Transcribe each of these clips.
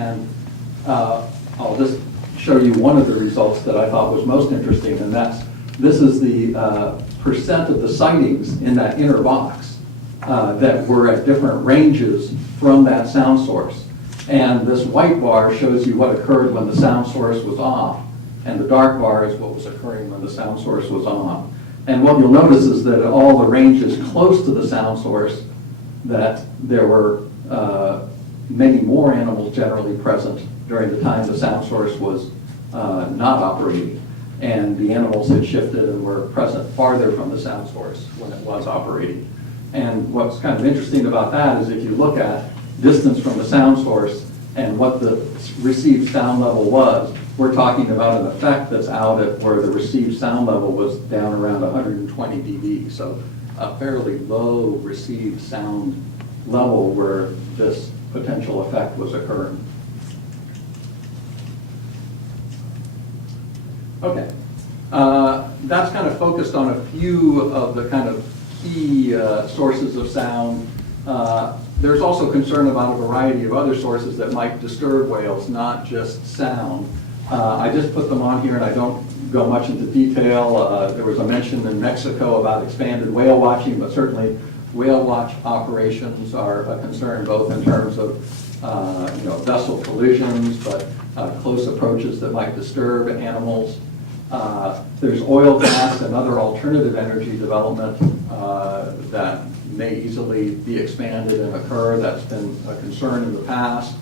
And I'll just show you one of the results that I thought was most interesting, and this is the percent of the sightings in that inner box that were at different ranges from that sound source. And this white bar shows you what occurred when the sound source was off, and the dark bar is what was occurring when the sound source was on. And what you'll notice is that all the ranges close to the sound source, that there were many more animals generally present during the time the sound source was not operating. And the animals had shifted and were present farther from the sound source when it was operating. And what's kind of interesting about that is if you look at distance from the sound source and what the received sound level was, we're talking about an effect that's out at where the received sound level was down around 120 dB. So a fairly low received sound level where this potential effect was occurring. Okay, that's kind of focused on a few of the kind of key sources of sound. There's also concern about a variety of other sources that might disturb whales, not just sound. I just put them on here and I don't go much into detail. There was a mention in Mexico about expanded whale watching, but certainly whale watch operations are a concern both in terms of vessel collisions, but close approaches that might disturb animals. There's oil, gas, and other alternative energy development that may easily be expanded and occur. That's been a concern in the past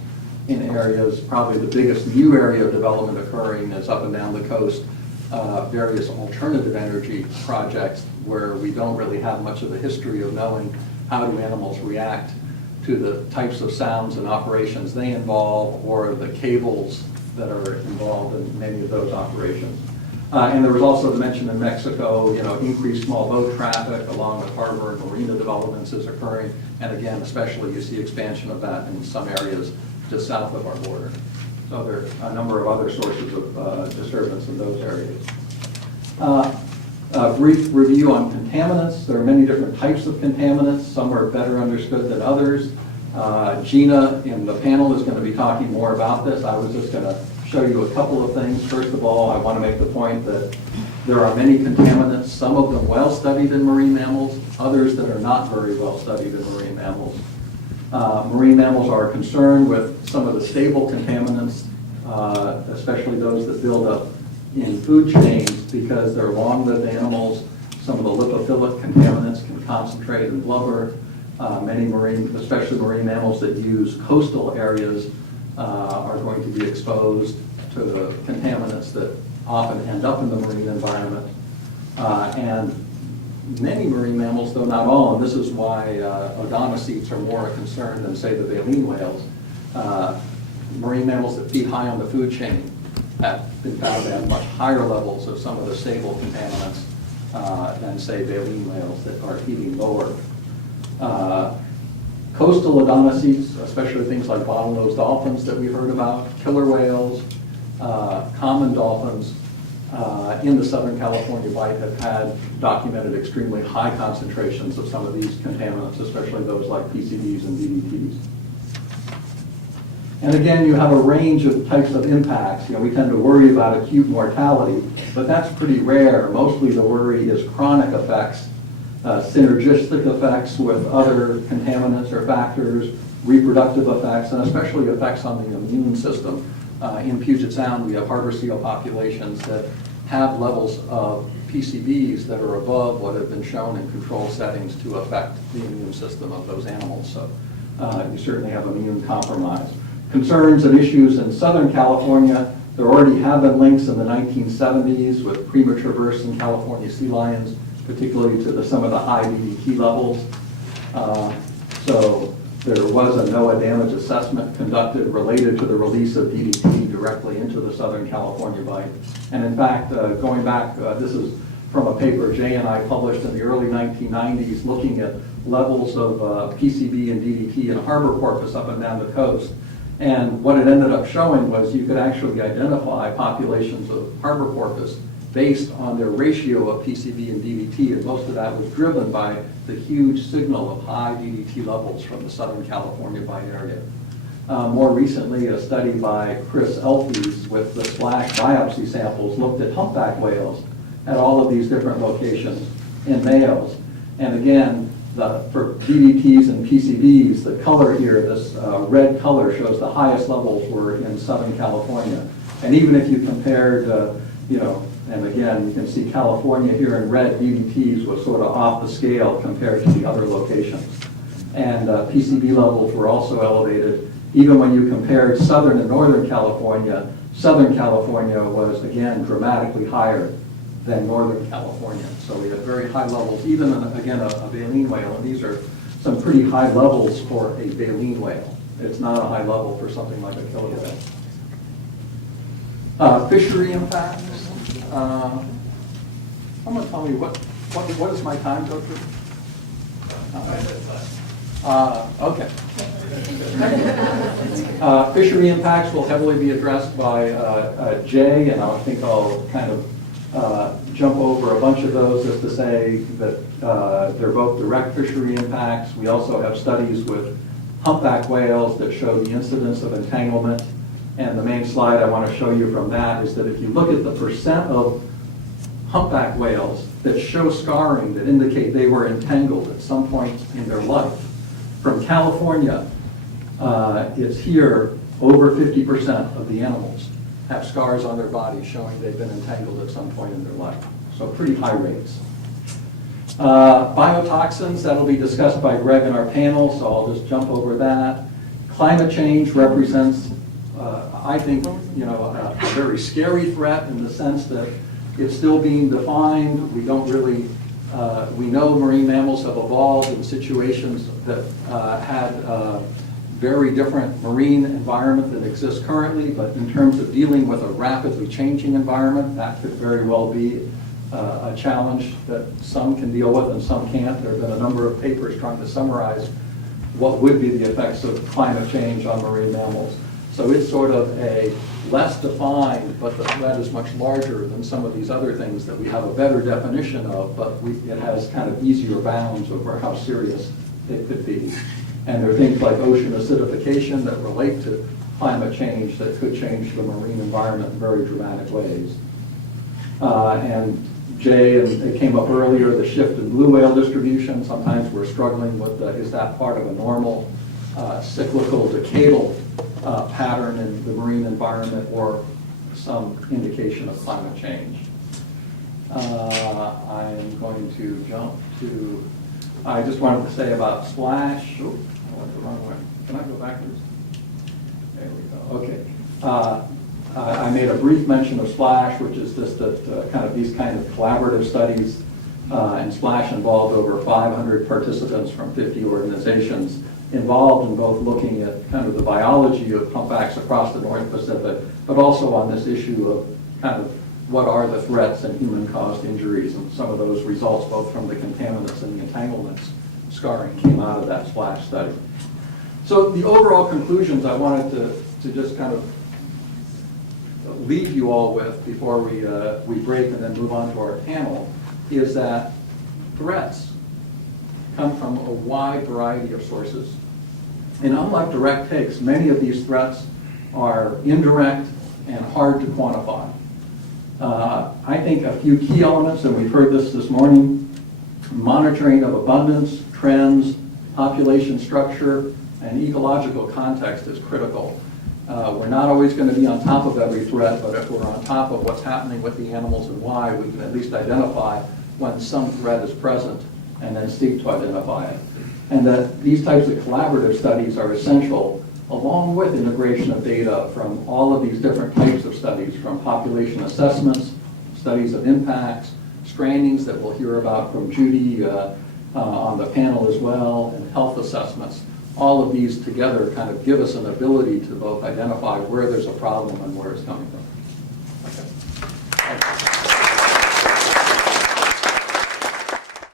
in areas. Probably the biggest new area of development occurring is up and down the coast, various alternative energy projects where we don't really have much of a history of knowing how do animals react to the types of sounds and operations they involve, or the cables that are involved in many of those operations. And there was also the mention in Mexico, increased small boat traffic along the harbor and marina developments is occurring. And again, especially you see expansion of that in some areas just south of our border. So there are a number of other sources of disturbance in those areas. A brief review on contaminants. There are many different types of contaminants. Some are better understood than others. Gina in the panel is going to be talking more about this. I was just going to show you a couple of things. First of all, I want to make the point that there are many contaminants, some of them well studied in marine mammals, others that are not very well studied in marine mammals. Marine mammals are concerned with some of the stable contaminants, especially those that build up in food chains because they're long-lived animals. Some of the lipophilic contaminants can concentrate in blubber. Many marine, especially marine mammals that use coastal areas, are going to be exposed to the contaminants that often end up in the marine environment. And many marine mammals, though not all, and this is why odontocetes are more a concern than, say, the baleen whales, marine mammals that feed high on the food chain have been found to have much higher levels of some of the stable contaminants than, say, baleen whales that are feeding lower. Coastal odontocetes, especially things like bottlenose dolphins that we've heard about, killer whales, common dolphins in the Southern California Bight have had documented extremely high concentrations of some of these contaminants, especially those like PCBs and DDTs. And again, you have a range of types of impacts. We tend to worry about acute mortality, but that's pretty rare. Mostly the worry is chronic effects, synergistic effects with other contaminants or factors, reproductive effects, and especially effects on the immune system. In Puget Sound, we have harbor seal populations that have levels of PCBs that are above what have been shown in control settings to affect the immune system of those animals. So you certainly have immune compromise. Concerns and issues in Southern California. There already have been links in the 1970s with premature births in California sea lions, particularly to some of the high DDT levels. So there was a NOAA damage assessment conducted related to the release of DDT directly into the Southern California Bight. And in fact, going back, this is from a paper Jay and I published in the early 1990s looking at levels of PCB and DDT in harbor porpoise up and down the coast. And what it ended up showing was you could actually identify populations of harbor porpoise based on their ratio of PCB and DDT, and most of that was driven by the huge signal of high DDT levels from the Southern California Bight area. More recently, a study by Chris Elfies with the splash biopsy samples looked at humpback whales at all of these different locations in males. And again, for DDTs and PCBs, the color here, this red color shows the highest levels were in Southern California. And even if you compared, and again, you can see California here in red, DDTs was sort of off the scale compared to the other locations. And PCB levels were also elevated. Even when you compared Southern and Northern California was, again, dramatically higher than Northern California. So we have very high levels, even, again, a baleen whale. And these are some pretty high levels for a baleen whale. It's not a high level for something like a killer whale. Fishery impacts. Someone tell me what does my time go through? Okay. Fishery impacts will heavily be addressed by Jay, and I think I'll kind of jump over a bunch of those just to say that they're both direct fishery impacts. We also have studies with humpback whales that show the incidence of entanglement. And the main slide I want to show you from that is that if you look at the percent of humpback whales that show scarring that indicate they were entangled at some point in their life, from California, it's here over 50% of the animals have scars on their bodies showing they've been entangled at some point in their life. So pretty high rates. Biotoxins, that'll be discussed by Greg in our panel, so I'll just jump over that. Climate change represents, I think, a very scary threat in the sense that it's still being defined. We don't really, we know marine mammals have evolved in situations that had very different marine environment than exists currently, but in terms of dealing with a rapidly changing environment, that could very well be a challenge that some can deal with and some can't. There have been a number of papers trying to summarize what would be the effects of climate change on marine mammals. So it's sort of a less defined, but the threat is much larger than some of these other things that we have a better definition of, but it has kind of easier bounds over how serious it could be. And there are things like ocean acidification that relate to climate change that could change the marine environment in very dramatic ways. And Jay, and it came up earlier, the shift in blue whale distribution. Sometimes we're struggling with, is that part of a normal cyclical decadal pattern in the marine environment or some indication of climate change. I'm going to jump to, I just wanted to say about splash. Oh, I went the wrong way. Can I go backwards? There we go. Okay. I made a brief mention of splash, which is just that kind of these kind of collaborative studies. And splash involved over 500 participants from 50 organizations involved in both looking at kind of the biology of humpbacks across the North Pacific, but also on this issue of kind of what are the threats and human-caused injuries, and some of those results both from the contaminants and the entanglements scarring came out of that splash study. So the overall conclusions I wanted to just kind of leave you all with before we break and then move on to our panel is that threats come from a wide variety of sources. And unlike direct takes, many of these threats are indirect and hard to quantify. I think a few key elements, and we've heard this morning, monitoring of abundance, trends, population structure, and ecological context is critical. We're not always going to be on top of every threat, but if we're on top of what's happening with the animals and why, we can at least identify when some threat is present and then seek to identify it. And that these types of collaborative studies are essential, along with integration of data from all of these different types of studies, from population assessments, studies of impacts, strandings that we'll hear about from Judy on the panel as well, and health assessments. All of these together kind of give us an ability to both identify where there's a problem and where it's coming from.